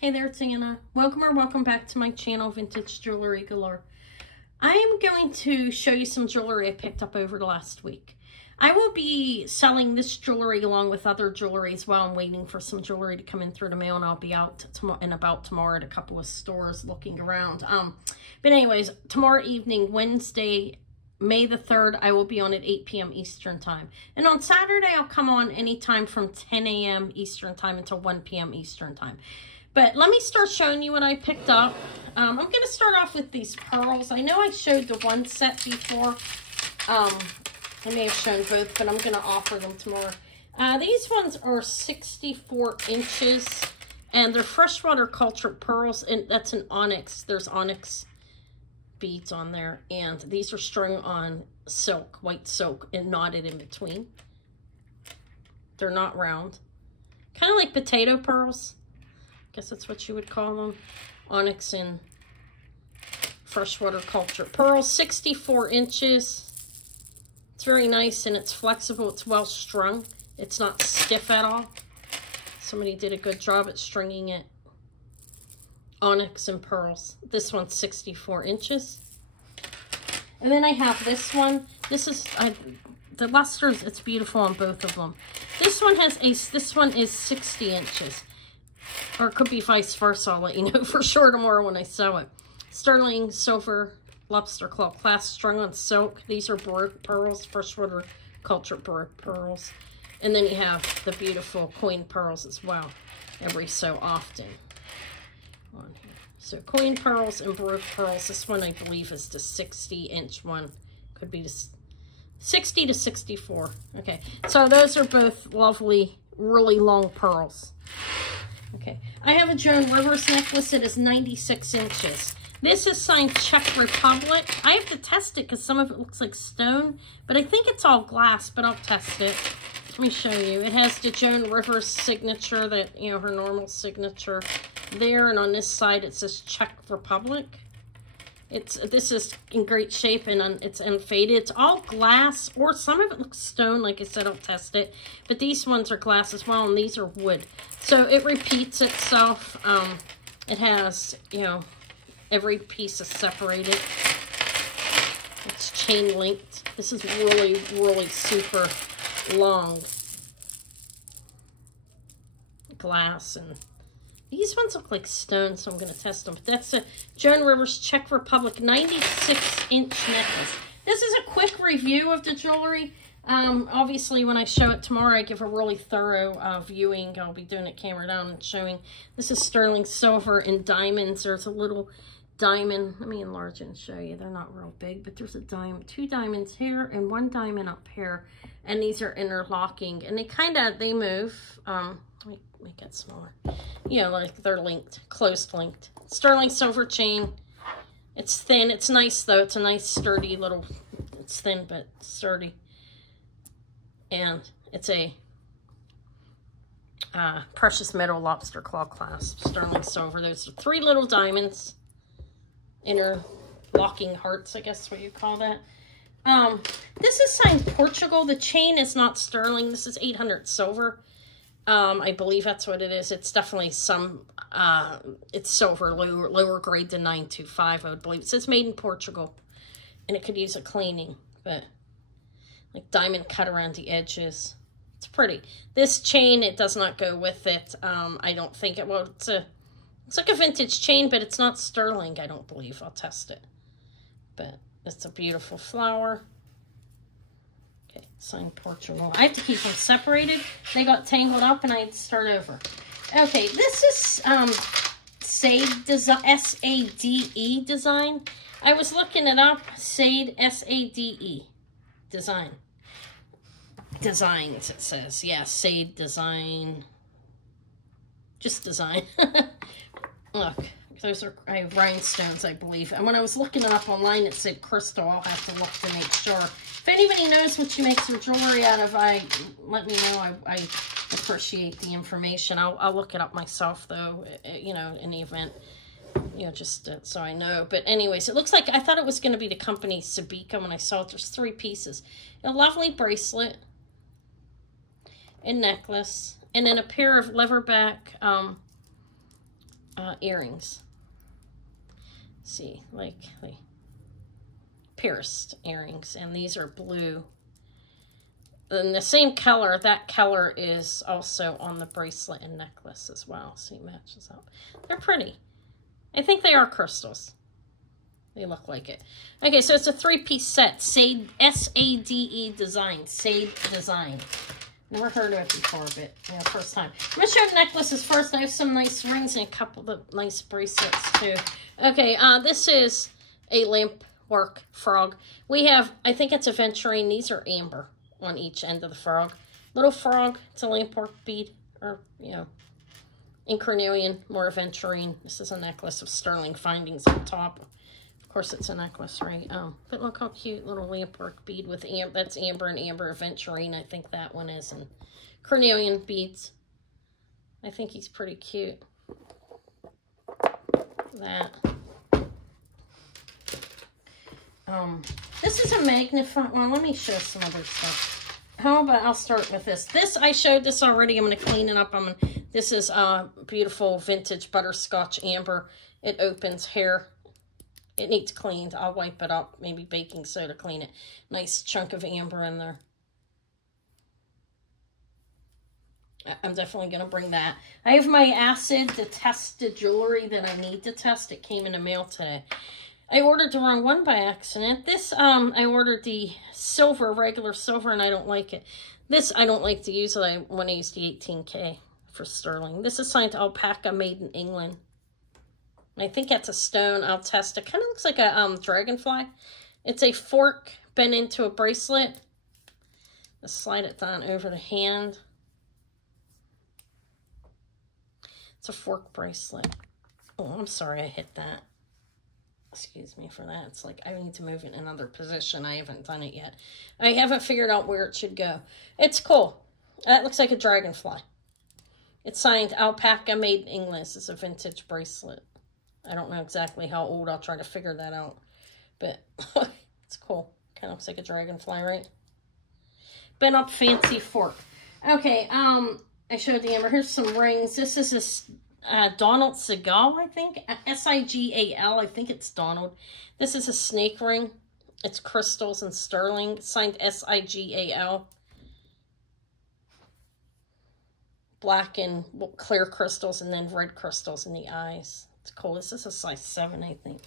Hey there, it's Anna. Welcome or welcome back to my channel, Vintage Jewelry Galore. I am going to show you some jewelry I picked up over the last week. I will be selling this jewelry along with other jewelries while I'm waiting for some jewelry to come in through the mail, and I'll be out tomorrow at a couple of stores looking around. But anyways, tomorrow evening, Wednesday, May the 3rd, I will be on at 8 p.m. Eastern Time. And on Saturday, I'll come on anytime from 10 a.m. Eastern Time until 1 p.m. Eastern Time. But let me start showing you what I picked up. I'm going to start off with these pearls. I know I showed the one set before. I may have shown both, but I'm going to offer them tomorrow. These ones are 64 inches, and they're freshwater cultured pearls, and that's an onyx. There's onyx beads on there, and these are strung on silk, white silk, and knotted in between. They're not round. Kind of like potato pearls. Guess that's what you would call them. Onyx and freshwater cultured pearls. 64 inches. It's very nice and it's flexible. It's well strung. It's not stiff at all. Somebody did a good job at stringing it. Onyx and pearls. This one's 64 inches. And then I have this one. This is the lusters. It's beautiful on both of them. This one is 60 inches. Or it could be vice versa. I'll let you know for sure tomorrow when I sew it. Sterling silver lobster claw clasp strung on silk. These are Baroque pearls, freshwater cultured Baroque pearls. And then you have the beautiful coin pearls as well, every so often. On here. So coin pearls and Baroque pearls. This one I believe is the 60-inch one. Could be the 60 to 64. Okay, so those are both lovely, really long pearls. Okay, I have a Joan Rivers necklace. It is 96 inches. This is signed Czech Republic. I have to test it because some of it looks like stone, but I think it's all glass, but I'll test it. Let me show you. It has the Joan Rivers signature, that, you know, her normal signature there, and on this side it says Czech Republic. This is in great shape, and it's unfaded. It's all glass, or some of it looks stone. Like I said, I'll test it. But these ones are glass as well, and these are wood. So it repeats itself. It has, you know, every piece is separated. It's chain linked. This is really, really super long glass, and these ones look like stone, so I'm going to test them. But that's a Joan Rivers Czech Republic 96-inch necklace. This is a quick review of the jewelry. Obviously, when I show it tomorrow, I give a really thorough viewing. I'll be doing it camera down and showing. This is sterling silver and diamonds. There's a little diamond. Let me enlarge it and show you. They're not real big, but there's a diamond, 2 diamonds here and 1 diamond up here. And these are interlocking, and they move. Let me make it smaller. You know, like they're linked, close linked. Sterling silver chain. It's thin. It's nice though. It's a nice sturdy little, it's thin but sturdy. And it's a precious metal lobster claw clasp. Sterling silver. Those are 3 little diamonds. Interlocking hearts, I guess is what you call that. This is signed Portugal. The chain is not sterling. This is 800 silver. I believe that's what it is. It's definitely some, it's silver, lower grade than 925, I would believe. It says made in Portugal, and it could use a cleaning, but like diamond cut around the edges. It's pretty. This chain, it does not go with it. I don't think it will. It's like a vintage chain, but it's not sterling, I don't believe. I'll test it. But it's a beautiful flower. Okay, signed Portugal. I have to keep them separated. They got tangled up and I had to start over. Okay, this is Sade design, S-A-D-E design. I was looking it up. Sade, S-A-D-E design. Designs, it says. Yeah, Sade design. Just design. Look, those are rhinestones, I believe. And when I was looking it up online, it said crystal. I'll have to look to make sure. If anybody knows what you make some jewelry out of, let me know. I appreciate the information. I'll look it up myself, though, you know, in the event, you know, just so I know. But anyways, it looks like, I thought it was going to be the company Sabika when I saw it. There's 3 pieces. A lovely bracelet, a necklace, and then a pair of leatherback earrings. See, like pierced earrings, and these are blue. And the same color, that color is also on the bracelet and necklace as well. So it matches up. They're pretty. I think they are crystals. They look like it. Okay, so it's a 3-piece set. Sade, S-A-D-E design. Sade design. Never heard of it before, but yeah, first time. I'm going to show necklaces first. I have some nice rings and a couple of nice bracelets too. Okay, this is a lamp work frog. We have, I think it's aventurine. These are amber on each end of the frog. Little frog, it's a lamp work bead, or, you know, in carnelian, more aventurine. This is a necklace of sterling findings on top. Of course, it's a necklace, right? But look how cute, little lamp work bead with that's amber and amber aventurine. I think that one is, and carnelian beads. I think he's pretty cute. That. This is a magnified, well, let me show some other stuff. How about, I'll start with this. This, I showed this already. I'm going to clean it up. This is beautiful vintage butterscotch amber. It opens here. It needs cleaned. I'll wipe it up. Maybe baking soda clean it. Nice chunk of amber in there. I'm definitely going to bring that. I have my acid to test the jewelry that I need to test. It came in the mail today. I ordered the wrong one by accident. This, I ordered the silver, regular silver, and I don't like it. This, I don't like to use it. I want to use the 18K for sterling. This is signed alpaca, made in England. I think that's a stone. I'll test it. Kind of looks like a dragonfly. It's a fork bent into a bracelet. Let's slide it down over the hand. It's a fork bracelet. Oh, I'm sorry I hit that. Excuse me for that. It's like I need to move it in another position. I haven't done it yet. I haven't figured out where it should go. It's cool. That looks like a dragonfly. It's signed alpaca, made in England. This is a vintage bracelet. I don't know exactly how old. I'll try to figure that out. But it's cool. Kind of looks like a dragonfly, right? Bent up fancy fork. Okay, I showed the amber. Here's some rings. This is a Donald Segal, I think. S-I-G-A-L. I think it's Donald. This is a snake ring. It's crystals and sterling. Signed S-I-G-A-L. Black and clear crystals and then red crystals in the eyes. It's cool. This is a size 7, I think.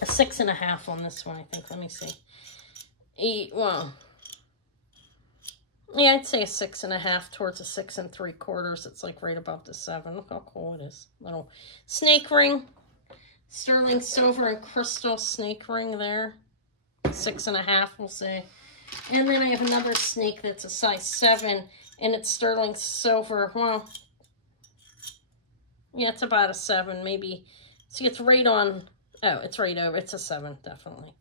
A 6.5 on this one, I think. Let me see. Well, yeah, I'd say a 6.5 towards a 6 3/4. It's like right above the 7. Look how cool it is. Little snake ring. Sterling silver and crystal snake ring there. 6.5, we'll say. And then I have another snake that's a size 7. And it's sterling silver. Well, yeah, it's about a 7, maybe. See, it's right on. Oh, it's right over. It's a 7, definitely.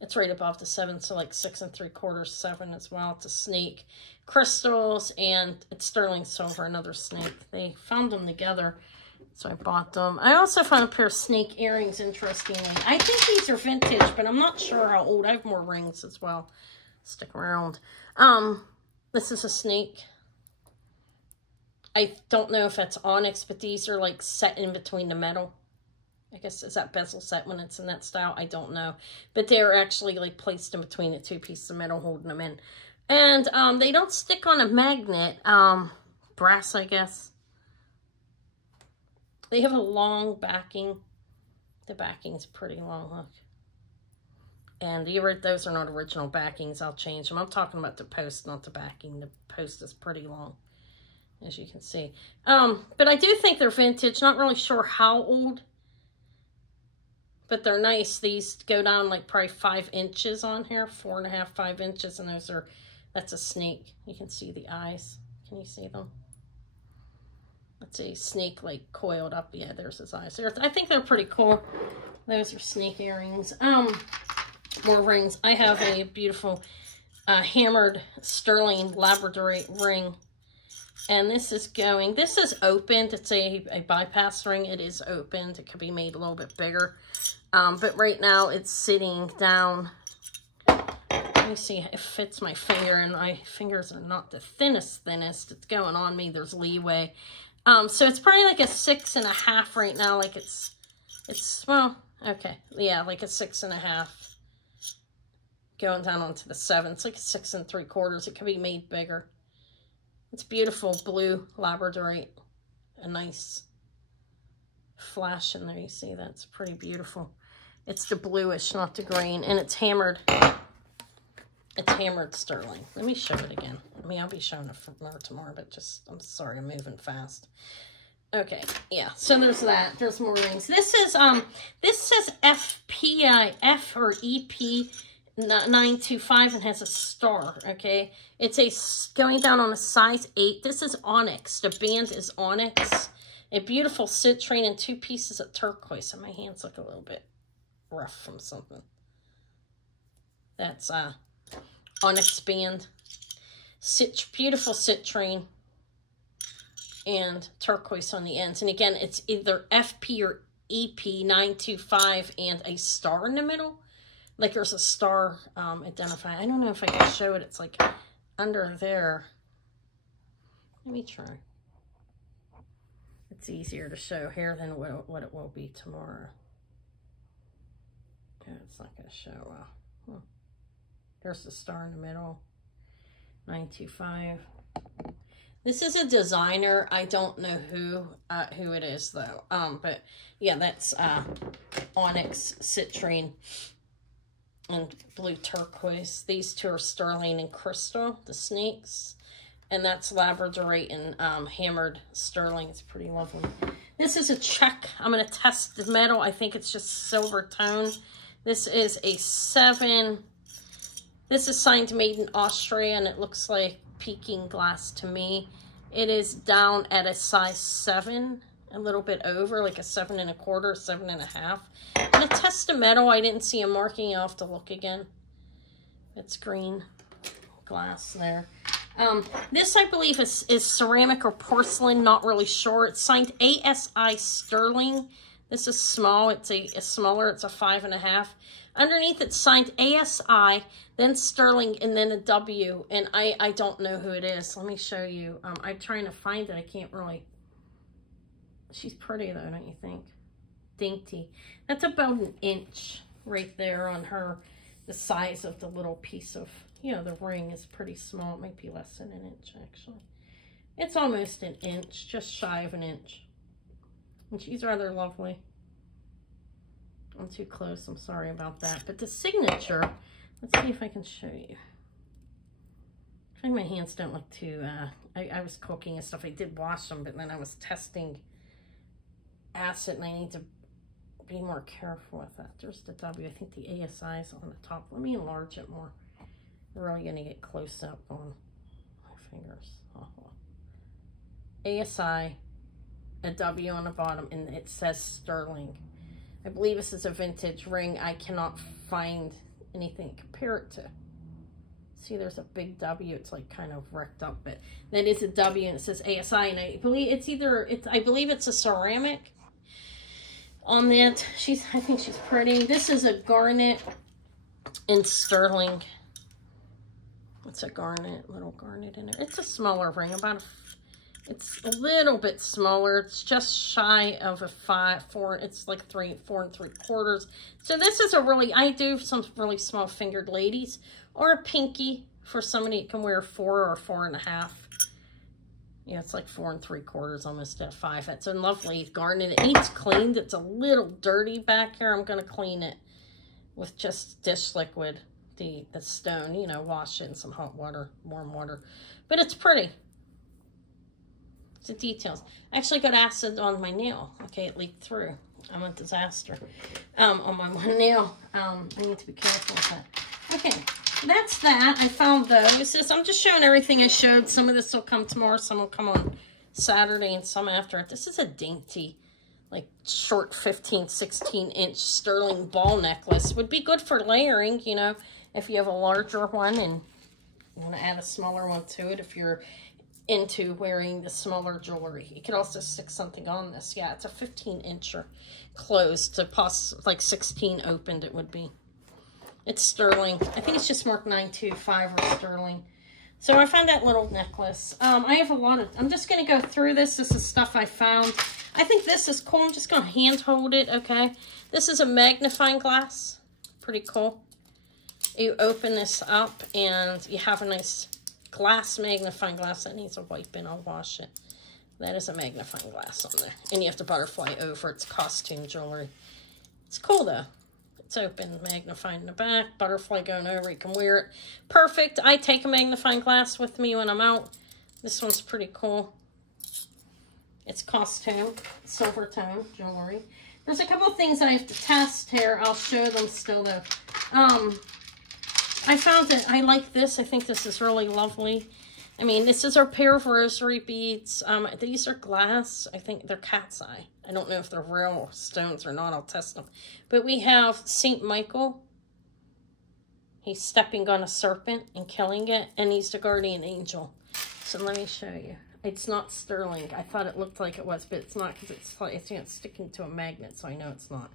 It's right above the 7, so like 6 3/4, 7 as well. It's a snake, crystals, and it's sterling silver, another snake. They found them together, so I bought them. I also found a pair of snake earrings, interestingly. I think these are vintage, but I'm not sure how old. I have more rings as well. Stick around. This is a snake. I don't know if that's onyx, but these are like set in between the metal. I guess, is that bezel set when it's in that style? I don't know. But they're actually like placed in between the 2 pieces of metal holding them in. And they don't stick on a magnet. Brass, I guess. They have a long backing. The backing's pretty long, look. And those are not original backings. I'll change them. I'm talking about the post, not the backing. The post is pretty long, as you can see. But I do think they're vintage. Not really sure how old. But they're nice. These go down like probably 5 inches on here. 4.5, 5 inches. And that's a snake. You can see the eyes. Can you see them? That's a snake like coiled up. Yeah, there's his eyes. I think they're pretty cool. Those are snake earrings. More rings. I have a beautiful hammered sterling labradorite ring. And this is opened. It's a bypass ring. It is opened. It could be made a little bit bigger. But right now it's sitting down. Let me see if it fits my finger, and my fingers are not the thinnest. It's going on me. There's leeway. So it's probably like a 6.5 right now. Like it's, well, okay. Yeah, like a 6.5. Going down onto the 7. It's like a 6 3/4. It could be made bigger. It's beautiful blue labradorite. A nice flash in there. You see, that's pretty beautiful. It's the bluish, not the green, and it's hammered. It's hammered sterling. Let me show it again. I mean, I'll be showing it more tomorrow, but just, I'm sorry, I'm moving fast. Okay, yeah, so there's that. There's more rings. This is, this says FPI, F or EP 925, and has a star, okay? It's going down on a size 8. This is onyx. The band is onyx. A beautiful citrine and 2 pieces of turquoise, and my hands look a little bit rough from something. That's, onyx band, beautiful citrine, and turquoise on the ends. And again, it's either FP or EP 925 and a star in the middle. Like there's a star identifier. I don't know if I can show it. It's like under there. Let me try. It's easier to show here than what it will be tomorrow. Yeah, it's not going to show well. There's the star in the middle, 925. This is a designer. I don't know who it is though. But yeah, that's onyx, citrine, and blue turquoise. These 2 are sterling and crystal, the snakes, and that's labradorite and hammered sterling. It's pretty lovely. This is a check. I'm gonna test the metal. I think it's just silver tone. This is a 7. This is signed made in Austria, and it looks like peking glass to me. It is down at a size 7, a little bit over, like a 7 1/4, 7.5. I'm going to test the metal. I didn't see a marking. I'll have to look again. It's green glass there. This, I believe, is ceramic or porcelain. Not really sure. It's signed ASI Sterling. This is small. It's a smaller. It's a 5.5. Underneath it's signed ASI, then sterling, and then a W. And I don't know who it is. Let me show you. I'm trying to find it. I can't really. She's pretty though, don't you think? Dainty. That's about 1 inch right there on her. The size of the little piece of, you know, the ring is pretty small. It might be less than 1 inch actually. It's almost 1 inch, just shy of 1 inch. And she's rather lovely. I'm too close. I'm sorry about that. But the signature, let's see if I can show you. I think my hands don't look too, I was cooking and stuff. I did wash them, but then I was testing acid, and I need to be more careful with that. There's the W. I think the ASI is on the top. Let me enlarge it more. We're really going to get close up on my fingers. ASI, a W on the bottom, and it says sterling. I believe this is a vintage ring. I cannot find anything to compare it to. See, there's a big W. It's like kind of wrecked up, but that is a W, and it says ASI. And I believe it's I believe it's a ceramic on that. I think she's pretty. This is a garnet and sterling. It's a garnet, little garnet in it. It's a smaller ring, it's a little bit smaller. It's just shy of a 4. It's like 4 3/4. So this is I do some really small fingered ladies, or a pinky for somebody that can wear 4 or 4.5. Yeah, it's like 4 3/4, almost at 5. It's a lovely garnet. It needs cleaned. It's a little dirty back here. I'm gonna clean it with just dish liquid, the stone. You know, wash it in some hot water, warm water. But it's pretty. The details. I actually got acid on my nail. Okay, it leaked through. I'm a disaster. On my one nail. I need to be careful with that. Okay, that's that. I found those. I'm just showing everything I showed. Some of this will come tomorrow. Some will come on Saturday and some after it. This is a dainty, like short 15, 16-inch sterling ball necklace. Would be good for layering, you know, if you have a larger one and you want to add a smaller one to it if you're into wearing the smaller jewelry. You could also stick something on this. Yeah, it's a 15-incher closed to like 16 opened it would be. It's sterling. I think it's just marked 925 or sterling. So I found that little necklace. I have a lot of, I'm just going to go through this. This is stuff I found. I think this is cool. I'm just going to hand hold it, okay? This is a magnifying glass. Pretty cool. You open this up and you have a nice glass magnifying glass that needs a wipe in. I'll wash it. That is a magnifying glass on there. And you have to butterfly over. It's costume jewelry. It's cool though. It's open, magnifying in the back, butterfly going over. You can wear it. Perfect. I take a magnifying glass with me when I'm out. This one's pretty cool. It's costume, silver tone jewelry. There's a couple of things I have to test here. I'll show them still though. I found that I like this. I think this is really lovely. I mean, this is our pair of rosary beads. These are glass. I think they're cat's eye. I don't know if they're real stones or not. I'll test them. But we have St. Michael. He's stepping on a serpent and killing it. And he's the guardian angel. So let me show you. It's not sterling. I thought it looked like it was, but it's not because it's like it's sticking to a magnet, so I know it's not.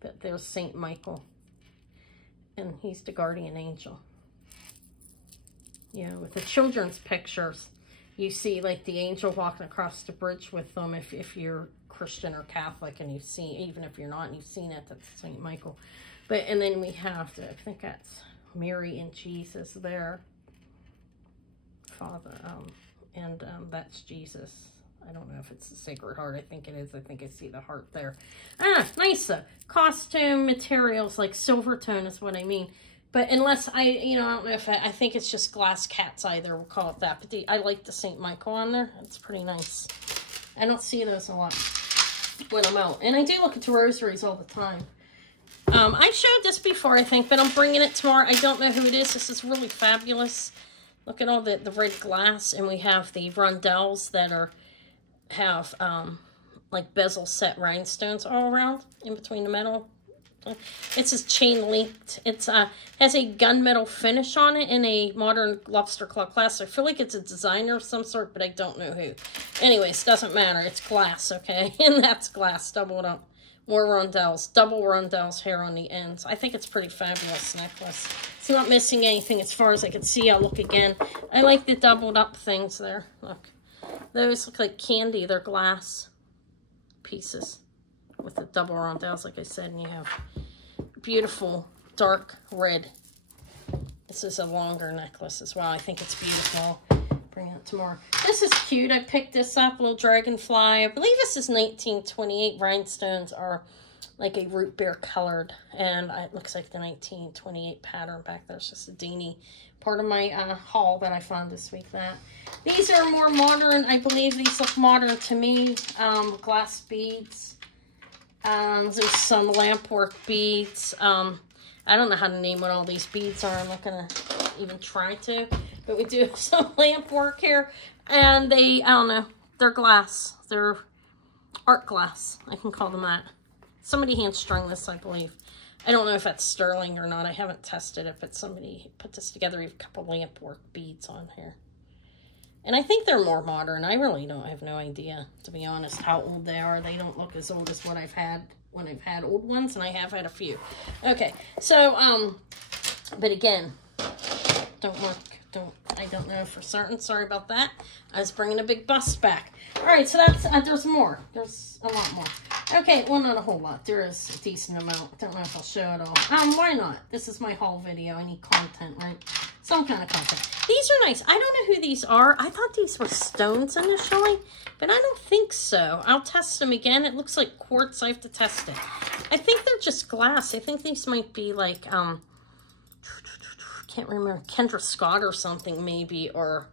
But there's St. Michael. And he's the guardian angel. Yeah, with the children's pictures, you see like the angel walking across the bridge with them. If you're Christian or Catholic and you've seen, even if you're not and you've seen it, that's St. Michael. But, and then we have, I think that's Mary and Jesus there. Father, that's Jesus. I don't know if it's the Sacred Heart. I think it is. I think I see the heart there. Nice. Costume materials like silver tone is what I mean. But unless I don't know if I think it's just glass cat's eye there. We'll call it that. But I like the St. Michael on there. It's pretty nice. I don't see those a lot when I'm out. And I do look at the rosaries all the time. I showed this before, I think, but I'm bringing it tomorrow. I don't know who it is. This is really fabulous. Look at all the red glass. And we have the rondelles that have like bezel set rhinestones all around in between the metal. It's a chain linked. It's has a gunmetal finish on it in a modern lobster claw glass. I feel like it's a designer of some sort, but I don't know who. Anyways, doesn't matter. It's glass, okay? And that's glass, doubled up. More rondelles, double rondelles here on the ends. I think it's pretty fabulous necklace. It's not missing anything as far as I can see. I'll look again. I like the doubled up things there. Look. Those look like candy. They're glass pieces with the double rondelles, like I said, and you have beautiful dark red. This is a longer necklace as well. I think it's beautiful. Bring it tomorrow. This is cute. I picked this up, little dragonfly. I believe this is 1928. Rhinestones are like a root beer colored, and it looks like the 1928 pattern back there. It's just a Deanie. Part of my haul that I found this week. These are more modern. I believe these look modern to me. Glass beads. There's some lampwork beads. I don't know how to name what all these beads are. I'm not going to even try to. But we do have some lampwork here. And I don't know, they're glass. They're art glass. I can call them that. Somebody hand strung this, I believe. I don't know if that's sterling or not. I haven't tested it, but somebody put this together. We have a couple lampwork beads on here. And I think they're more modern. I really don't have no idea, to be honest, how old they are. They don't look as old as what I've had when I've had old ones, and I have had a few. Okay, so, but again, I don't know for certain. Sorry about that. I was bringing a big bust back. All right, so that's, there's more. There's a lot more. Okay, well, not a whole lot. There is a decent amount. Don't know if I'll show it all. Why not? This is my haul video. I need content, right? Some kind of content. These are nice. I don't know who these are. I thought these were stones initially, but I don't think so. I'll test them again. It looks like quartz. I have to test it. I think they're just glass. I think these might be like, can't remember, Kendra Scott or something maybe, or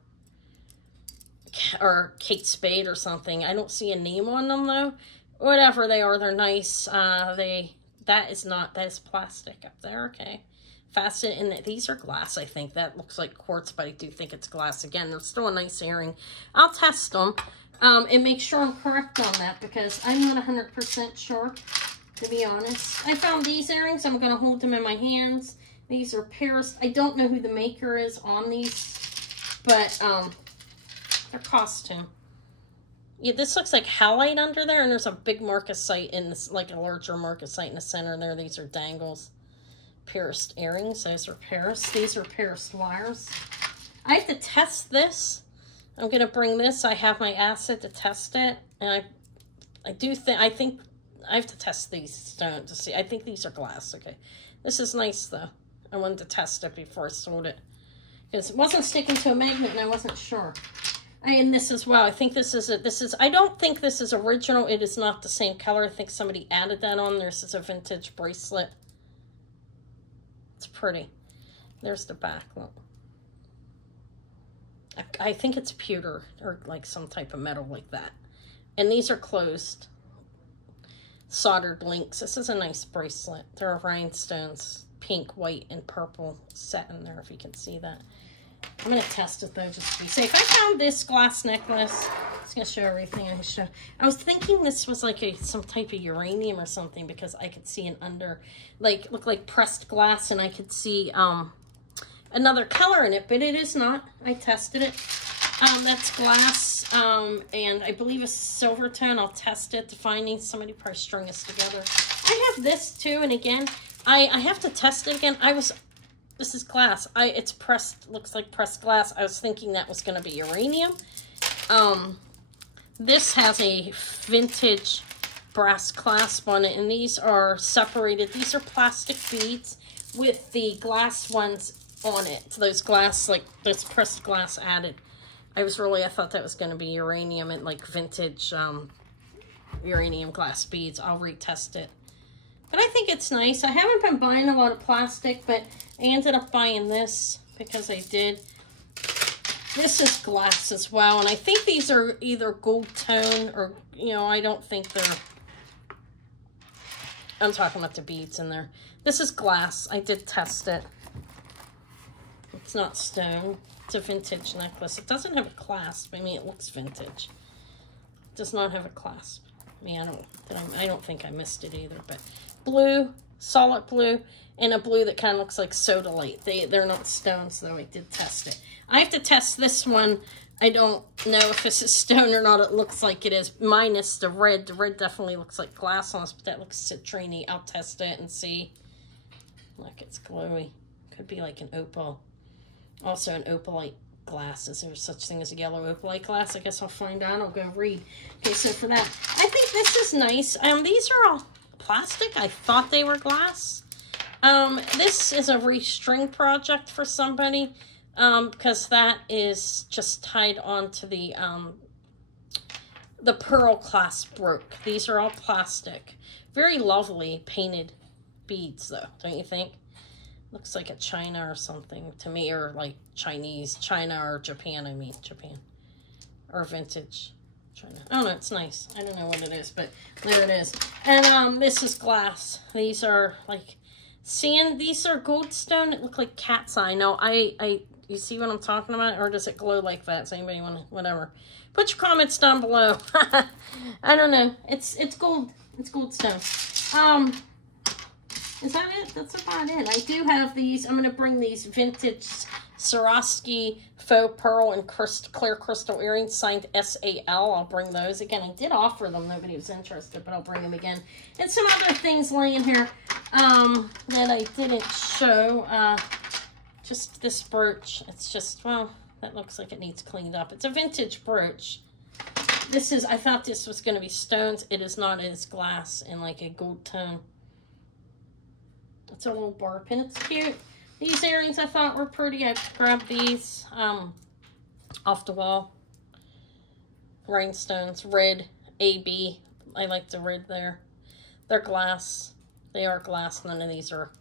Kate Spade or something. I don't see a name on them though. Whatever they are, they're nice. That is plastic up there, okay. Faceted, and these are glass, I think. That looks like quartz, but I do think it's glass. Again, they're still a nice earring. I'll test them and make sure I'm correct on that, because I'm not 100% sure, to be honest. I found these earrings. I'm going to hold them in my hands. These are Paris. I don't know who the maker is on these, but they're costume. Yeah, this looks like halite under there, and there's a big marcasite in this, like a larger marcasite in the center there. These are dangles. pierced earrings. Those are pierced. These are pierced wires. I have to test this. I'm going to bring this. I have my acid to test it. And I think I have to test these stones to see. I think these are glass. Okay. This is nice though. I wanted to test it before I sold it. Because it wasn't sticking to a magnet and I wasn't sure. And this as well. I think this is I don't think this is original. It is not the same color. I think somebody added that on. This is a vintage bracelet. It's pretty. There's the back. Look. I think it's pewter or like some type of metal like that. And these are closed. Soldered links. This is a nice bracelet. There are rhinestones, pink, white, and purple set in there if you can see that. I'm going to test it though, just to be safe. I found this glass necklace. It's going to show everything I show. I was thinking this was like some type of uranium or something because I could see an looked like pressed glass, and I could see another color in it, but it is not. I tested it. That's glass, and I believe a silver tone. I'll test it. Finding somebody probably strung us together. I have this too, and again, I have to test it again. This is glass. It's pressed, looks like pressed glass. I was thinking that was going to be uranium. This has a vintage brass clasp on it, and these are separated. These are plastic beads with the glass ones on it. So those glass, like this pressed glass added. I thought that was going to be uranium and like vintage uranium glass beads. I'll retest it. But I think it's nice. I haven't been buying a lot of plastic, but I ended up buying this because I did. This is glass as well, and I think these are either gold tone or, I don't think they're... I'm talking about the beads in there. This is glass. I did test it. It's not stone. It's a vintage necklace. It doesn't have a clasp. I mean, it looks vintage. It does not have a clasp. I mean, I don't think I missed it either, but blue, solid blue, and a blue that kind of looks like soda light. They're not stones, though. I did test it. I have to test this one. I don't know if this is stone or not. It looks like it is, minus the red. The red definitely looks like glass on this, but that looks citrine-y. I'll test it and see. Look, it's glowy. Could be like an opal. Also an opalite glass. Is there such thing as a yellow opalite glass? I guess I'll find out. I'll go read. Okay, so for that, I think this is nice. These are all plastic. I thought they were glass. This is a restring project for somebody because that is just tied onto the pearl clasp broke. These are all plastic. Very lovely painted beads though, don't you think? Looks like a China or something to me, or like Chinese, China or Japan, I mean, Japan. Or vintage China. I don't know, it's nice. I don't know what it is, but there it is. And this is glass. These are like, these are goldstone. It look like cat's eye. No, you see what I'm talking about? Or does it glow like that? Does anybody want to, whatever. Put your comments down below. I don't know. It's gold. It's goldstone. Is that it? That's about it. I do have these. I'm going to bring these vintage Swarovski faux pearl and clear crystal earrings signed S-A-L. I'll bring those. Again, I did offer them. Nobody was interested, but I'll bring them again. And some other things laying here that I didn't show. Just this brooch. It's just, well, that looks like it needs cleaned up. It's a vintage brooch. This is, I thought this was going to be stones. It is not. It is glass in like a gold tone. It's a little bar pin. It's cute. These earrings I thought were pretty. I grabbed these off the wall. Rhinestones, red, AB. I like the red there. They're glass. They are glass. None of these are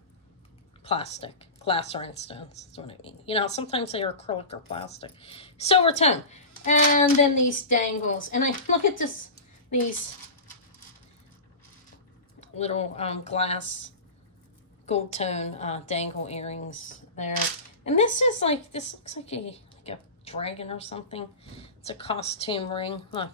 plastic. Glass rhinestones. That's what I mean. You know, sometimes they are acrylic or plastic. Silver tone. And then these dangles. And I look at this. These little glass gold tone dangle earrings there. And this is like, this looks like a dragon or something. It's a costume ring. Look.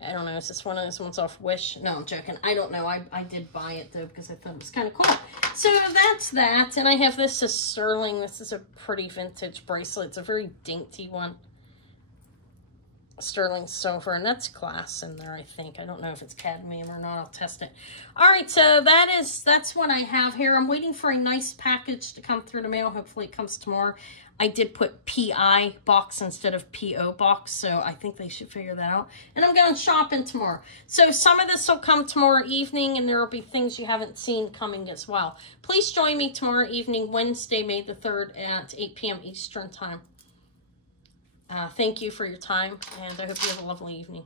I don't know. Is this one of those ones off Wish? No, I'm joking. I don't know. I did buy it though because I thought it was kind of cool. So that's that. And I have this as sterling. This is a pretty vintage bracelet. It's a very dainty one. sterling silver, and that's glass in there, I think. I don't know if it's cadmium or not. I'll test it. All right, so that's what I have here. I'm waiting for a nice package to come through the mail. Hopefully it comes tomorrow. I did put PI box instead of PO box, so I think they should figure that out. And I'm going shopping tomorrow. So some of this will come tomorrow evening, and there will be things you haven't seen coming as well. Please join me tomorrow evening, Wednesday, May the 3rd at 8 p.m. Eastern Time. Thank you for your time, and I hope you have a lovely evening.